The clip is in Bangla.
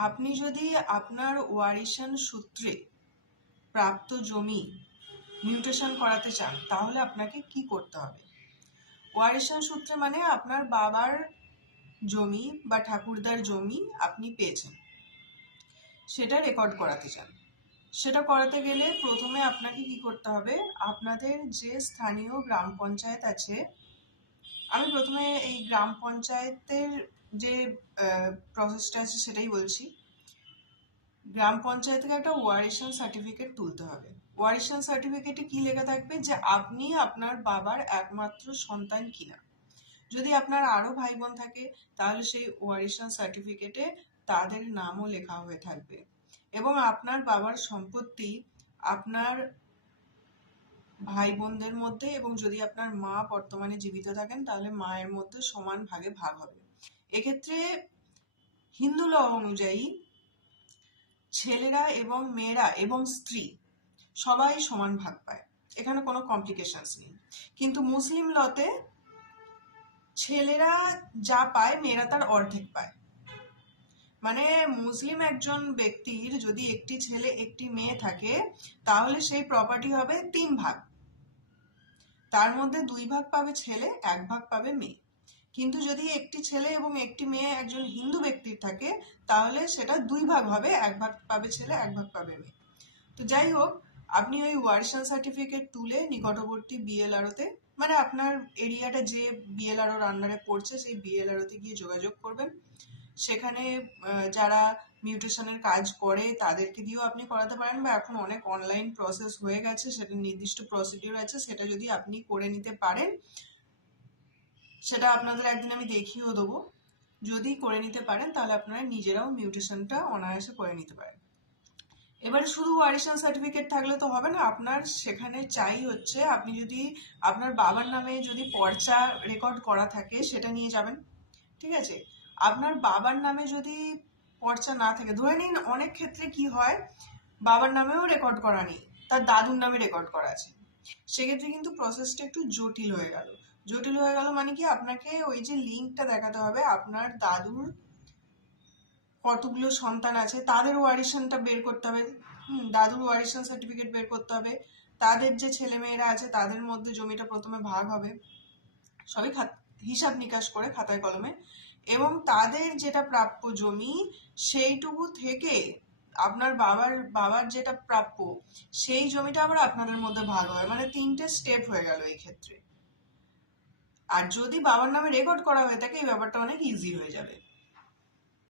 আপনি যদি আপনার ওয়ারিশান সূত্রে প্রাপ্ত জমি মিউটেশন করাতে চান, তাহলে আপনাকে কি করতে হবে? ওয়ারিশান সূত্রে মানে আপনার বাবার জমি বা ঠাকুরদার জমি আপনি পেয়েছেন। সেটা রেকর্ড করাতে চান। সেটা করাতে গেলে প্রথমে আপনাকে কি করতে হবে? আপনাদের যে স্থানীয় গ্রাম পঞ্চায়েত আছে আমি প্রথমে এই গ্রাম পঞ্চায়েতের যে প্রসেসটা আছে সেটাই বলছি। গ্রাম পঞ্চায়েত থেকে একটা ওয়ারিশন সার্টিফিকেট তুলতে হবে। ওয়ারিশন সার্টিফিকেটে কি লেখা থাকবে? যে আপনি আপনার বাবার একমাত্র সন্তান কিনা। যদি আপনার আরও ভাই বোন থাকে, তাহলে সেই ওয়ারিশন সার্টিফিকেটে তাদের নামও লেখা হয়ে থাকবে। এবং আপনার বাবার সম্পত্তি, আপনার ভাই বোনদের মধ্যে এবং যদি আপনার মা বর্তমানে জীবিত থাকেন, তাহলে মায়ের মধ্যে সমান ভাগে ভাগ হবে। এক্ষেত্রে হিন্দু ল অনুযায়ী ছেলেরা এবং মেয়েরা এবং স্ত্রী সবাই সমান ভাগ পায়। এখানে কোনো কমপ্লিকেশনস নেই। কিন্তু মুসলিম লতে ছেলেরা যা পায়, মেয়েরা তার অর্ধেক পায়। মানে মুসলিম একজন ব্যক্তির যদি একটি ছেলে একটি মেয়ে থাকে, তাহলে সেই প্রপার্টি হবে তিন ভাগ। তার মধ্যে দুই ভাগ পাবে ছেলে, এক ভাগ পাবে মেয়ে। কিন্তু যদি একটি ছেলে এবং একটি মেয়ে একজন হিন্দু ব্যক্তির থাকে, তাহলে সেটা দুই ভাগ হবে, এক ভাগ পাবে ছেলে, এক ভাগ পাবে মেয়ে। তো যাই হোক, আপনি ওই ওয়ারিশন সার্টিফিকেট তুলে নিকটবর্তী বিএলআরওতে মানে আপনার এরিয়াটা যে বিএলআরওর আন্ডারে পড়ছে, সেই বিএলআরওতে গিয়ে যোগাযোগ করবেন। সেখানে যারা মিউটেশনের কাজ করে তাদেরকে দিয়েও আপনি করাতে পারেন বা এখন অনেক অনলাইন প্রসেস হয়ে গেছে, সেটা নির্দিষ্ট প্রসিডিওর আছে, সেটা যদি আপনি করে নিতে পারেন, সেটা আপনাদের একদিন আমি দেখিয়েও দেবো। যদি করে নিতে পারেন, তাহলে আপনারা নিজেরাও মিউটেশনটা অনায়াসে করে নিতে পারেন। এবারে শুধু ওয়ারিশন সার্টিফিকেট থাকলে তো হবে না, আপনার সেখানে চাই হচ্ছে আপনি যদি আপনার বাবার নামে যদি পর্চা রেকর্ড করা থাকে, সেটা নিয়ে যাবেন, ঠিক আছে? আপনার বাবার নামে যদি পর্চা না থাকে, ধরে নিন অনেক ক্ষেত্রে কি হয়, বাবার নামেও রেকর্ড করা নেই, তার দাদুর নামে রেকর্ড করা আছে। সেক্ষেত্রে কিন্তু প্রসেসটা একটু জটিল হয়ে গেল। জটিল হয়ে গেল মানে কি, আপনাকে ওই যে লিঙ্কটা দেখাতে হবে, আপনার দাদুর কতগুলো সন্তান আছে, তাদের ওয়ারিশনটা বের করতে হবে, হুম, দাদুর ওয়ারিশন সার্টিফিকেট বের করতে হবে, তাদের যে ছেলেমেয়েরা আছে, তাদের মধ্যে জমিটা প্রথমে ভাগ হবে। সবই হিসাব নিকাশ করে খাতায় কলমে। এবং তাদের যেটা প্রাপ্য জমি, সেইটুকু থেকে আপনার বাবার বাবার যেটা প্রাপ্য, সেই জমিটা আবার আপনাদের মধ্যে ভাগ হয় মানে তিনটে স্টেপ হয়ে গেল এই ক্ষেত্রে। আর যদি বাবার নামে রেকর্ড করা হয়ে থাকে, এই ব্যাপারটা অনেক ইজি হয়ে যাবে।